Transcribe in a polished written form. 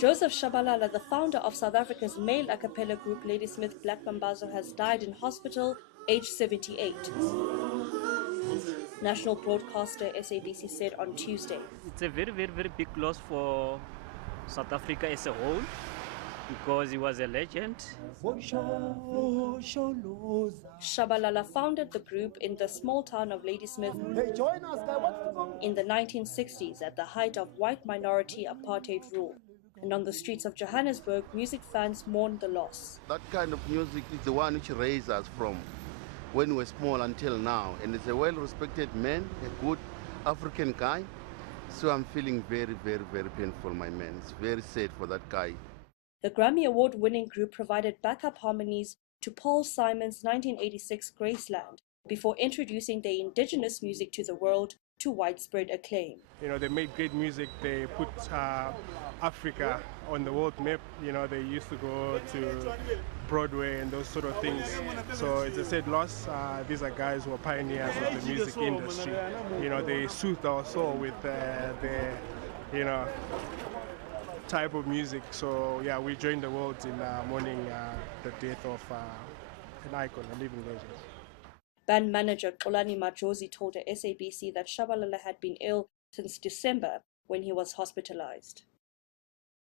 Joseph Shabalala, the founder of South Africa's male a cappella group Ladysmith Black Mambazo, has died in hospital, aged 78. National broadcaster SABC said on Tuesday. It's a very, very, very big loss for South Africa as a whole because he was a legend. Shabalala founded the group in the small town of Ladysmith in the 1960s at the height of white minority apartheid rule. And on the streets of Johannesburg, music fans mourned the loss. That kind of music is the one which raised us from when we were small until now. And it's a well-respected man, a good African guy. So I'm feeling very, very, very painful, my man. It's very sad for that guy. The Grammy Award-winning group provided backup harmonies to Paul Simon's 1986 Graceland before introducing their indigenous music to the world to widespread acclaim. You know, they made great music. They put Africa on the world map. You know, they used to go to Broadway and those sort of things. So it's a sad loss. These are guys who are pioneers of the music industry. You know, they soothed our soul with their, you know, type of music. So yeah, we joined the world in mourning the death of an icon, a living legend. Band manager Xolani Majosi told SABC that Shabalala had been ill since December when he was hospitalized.